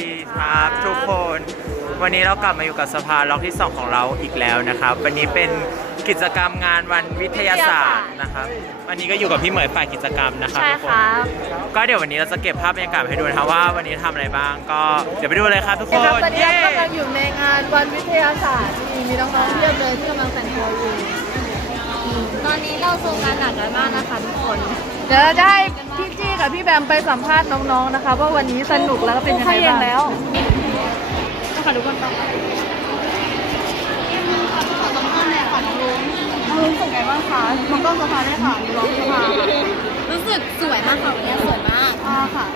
ดีครับทุกคน วันนี้เรากลับมาอยู่กับสภาล็อกที่ 2 ของเราอีกแล้วนะครับ วันนี้เป็นกิจกรรมงานวันวิทยาศาสตร์นะครับ วันนี้ก็อยู่กับพี่เหมยฝ่ายกิจกรรมนะครับใช่ทุกคนครับก็เดี๋ยววันนี้เราจะเก็บภาพบรรยากาศมาให้ดูนะครับว่าวันนี้ทำอะไรบ้างก็เดี๋ยวไปดูเลยครับทุกคครับนตอนนี้เย้เรากำลังอยู่ในงานวันวิทยาศาสตร์ที่มีน้องๆเพียบเลยที่กำลังแต่งตัวอยู่ตอนนี้เราโซงานหนักกันมากนะคะทุกคน เดี๋ยวเราจะให้พี่จี้กับพี่แบมไปสัมภาษณ์น้องๆนะคะ ว่าวันนี้สนุกแล้วก็เป็นยังไงบ้างแล้วค่ะทุกคนต้องขอสัมภาษณ์หน่อยค่ะน้องลุงน้องลุงรู้สึกไงบ้างคะมองกล้องสภาได้ค่ะนี่ร้องสภารู้สึกสวยมากค่ะวันนี้สวยมากอ่าค่ะ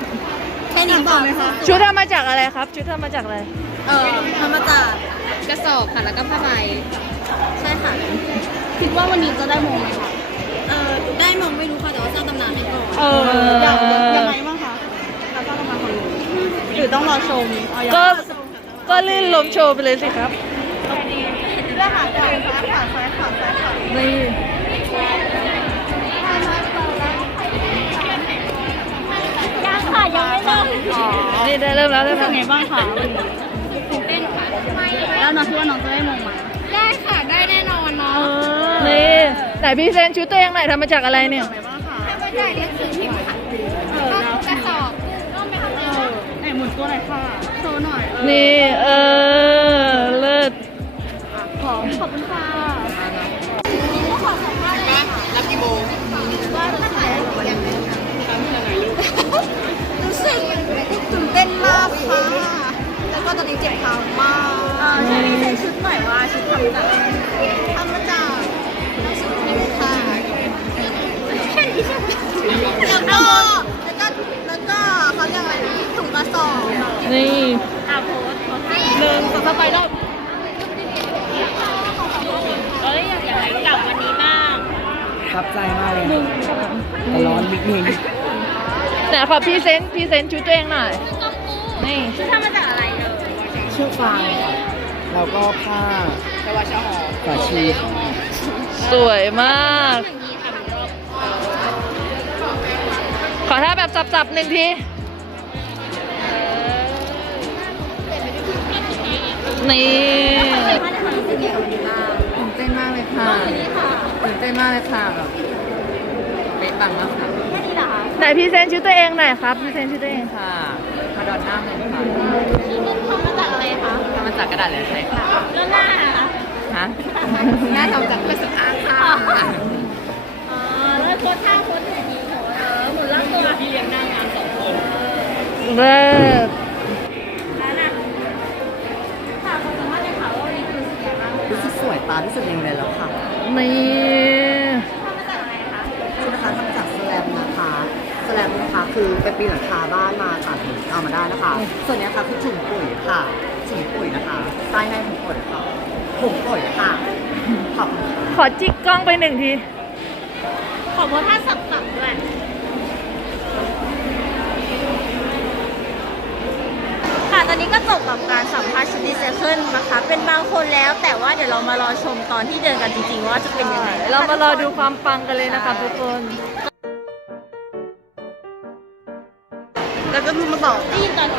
แค่นี้บอกไหมคะชุดทำมาจากอะไรครับ ชุดทำมาจากอะไร เออทำมาจากกระสอบค่ะแล้วก็ผ้าใบ ใช่ค่ะ คิดว่าวันนี้จะได้มงไหมคะเออ ได้มงไม่รู้ค่ะแต่ว่าจะตำนานให้ก่อนเอออยากยังไงบ้างคะแล้วก็ตำนานของหนูหรือต้องรอชมเอาอย่างก็ก็ลื่นลมโชว์ไปเลยสิครับเรื่องหาจ่ายซ้ายขวาซ้ายขวาซ้ายขวานี่ยังค่ะยังไม่เริ่มอ๋อนี่ได้เริ่มแล้วเริ่มเป็แล้วนไงบ้างคะตื่นเต้นค่ะแล้วน้องคิดว่าน้องจะได้มงไหมได้ค่ะได้แน่นอนเนาะนี่ ไหนพี่เซนชุดตัวเองไหนทำมาจากอะไรเนี่ยไงบ้างคะถ้าไม่ได้เรียกสื่อพิมพ์ค่ะเออกระสอบก็ไม่ทำอะไรไหนหมุนตัวหน่อยค่ะโชว์หน่อยนี่เออเลิศขอขอบคุณค่ะขอสัมภาษณ์เลยค่ะรับกี่โมงว่าจะถ่ายยังไงรู้สึกตื่นเต้นมากค่ะ แล้วก็ตอนนี้เจ็บเท้ามากอ่าใช่ใส่ชุดใหม่ว่าชุดทำจากทำมาจาก ใจมากเลยแต่ร้อนนิดนึงไหนขอพี่เซนพี่เซนชุดตัวเองหน่อย นี่ชุดทำมาจากอะไรเอ่ยเชือกฟางค่ะแล้วก็ผ้าแต่ว่าชาหอฝาชีสสวยมากอย่างนี้ค่ะมันรอบขอท่าแบบสับๆหนึ่งที นี่ถ้าได้ความรู้สึกอย่างไรบ้างตื่นเต้นมากเลยค่ะนี่ค่ะตื่นเต้นมากเลยค่ะแบบ เป๊ะปังมากค่ะแค่นี้เหรอคะไหนพี่เซนชุดตัวเองหน่อยครับพี่เซนชุดตัวเองค่ะมาดอนหน้าเลยค่ะที่มันทำมาจากอะไรคะทำมาจากกระดาษเหลืองใสค่ะแล้วหน้าอะคะฮะหน้าทำจากเครื่องสำอางค่ะอ๋อแล้วโค้ดท่าโค้ดอย่างนี้โค้ดเออหมุนล่างตัวที่เลี้ยงหน้างานสองคนเลิศนั่นน่ะค่ะขอสัมภาษณ์เลยค่ะว่าวันนี้รู้สึกยังไงบ้างรู้สึกสวยตาที่สุดในโรงเรียนแล้วค่ะนี่ คะคือไปปีนหลังคาบ้านมาค่ะถึงเอามาได้นะคะ ส่วนนี้ค่ะคือถุงปุ๋ยค่ะถุงปุ๋ยนะคะใต้ในถุงปุ๋ยค่ะถุงปุ๋ยค่ะขอบคุณค่ะขอจิกกล้องไปหนึ่งที ขอโพสท่าสับๆด้วยค่ะตอนนี้ก็จบกับการสัมภาษณ์ชุดดีเซเคิลนะคะ เป็นบางคนแล้วแต่ว่าเดี๋ยวเรามารอชมตอนที่เดินกันจริงๆ ว่าจะเป็นยังไงเรามารอดูความปังกันเลยนะคะทุกคน แล้วก็มาต่อที่ตอน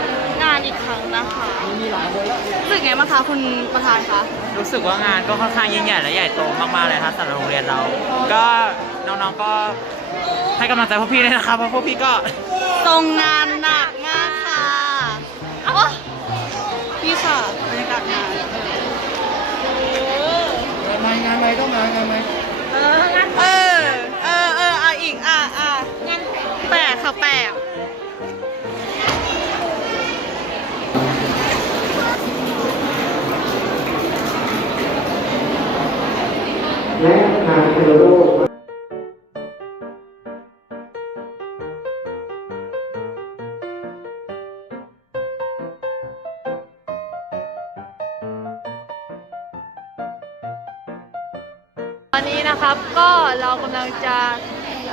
งานอีกครั้งนะคะรู้สึกไงบ้างคะคุณประธานคะ รู้สึกว่างานก็ค่อนข้างยิ่งใหญ่และใหญ่โตมากๆเลยครับสำหรับโรงเรียนเรา ก็น้องๆก็ให้กำลังใจพวกพี่ด้วยนะครับเพราะพวกพี่ก็ตรงงานหนักมากค่ะโอ๊ยพี่ค่ะบรรยากาศงานงานงานไหมต้องมางานไหมเอองานเออเออเออเอาอีกอะอะงานแปลกค่ะแปลก และ ทางเทโลกตอนนี้นะครับก็เรากำลังจะ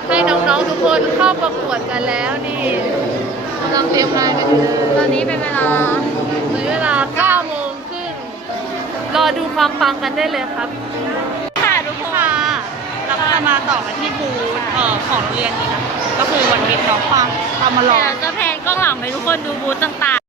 ให้น้องๆทุกคนเข้าประกวดกันแล้วนี่กำลังเตรียมงานกันอยู่ตอนนี้เป็นเวลาเวลา9โมงครึ่งรอดูความปังกันได้เลยครับ ต่อกันที่บูธเอ่อของโรงเรียนนี้นะก็คือวันวิทย์น้องฟังตามมาลองจะแพนกล้องหลังไปทุกคนดูบูธต่าง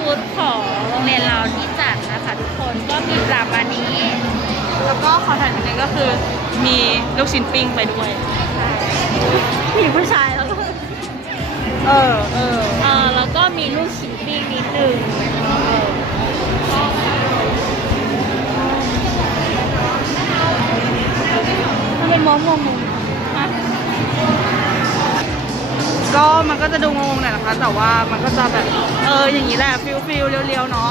บูธของโรงเรียนเราที่จัดนะคะทุกคนก็มีประมานี้ แล้วก็ขอถ่ายนิดนึงก็คือมีลูกชิ้นปิ้งไปด้วยมีผู้ชายแล้วก็เออเออเออแล้วก็มีลูกชิ้นปิ้งนิดนึงมันเป็นมองงง ก็มันก็จะดูงงๆหน่อยนะคะ แต่ว่ามันก็จะแบบเอออย่างนี้แหละฟิลฟิลเรียวๆเนาะ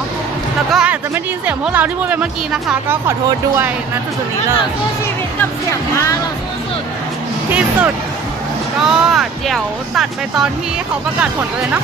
แล้วก็อาจจะไม่ได้ยินเสียงพวกเราที่พูดไปเมื่อกี้นะคะ ก็ขอโทษด้วยนะจุดๆนี้เลยสู้ชีวิตกับเสียงมากเราสู้สุดที่สุดก็เดี๋ยวตัดไปตอนที่เขาประกาศผลกันเลยเนาะ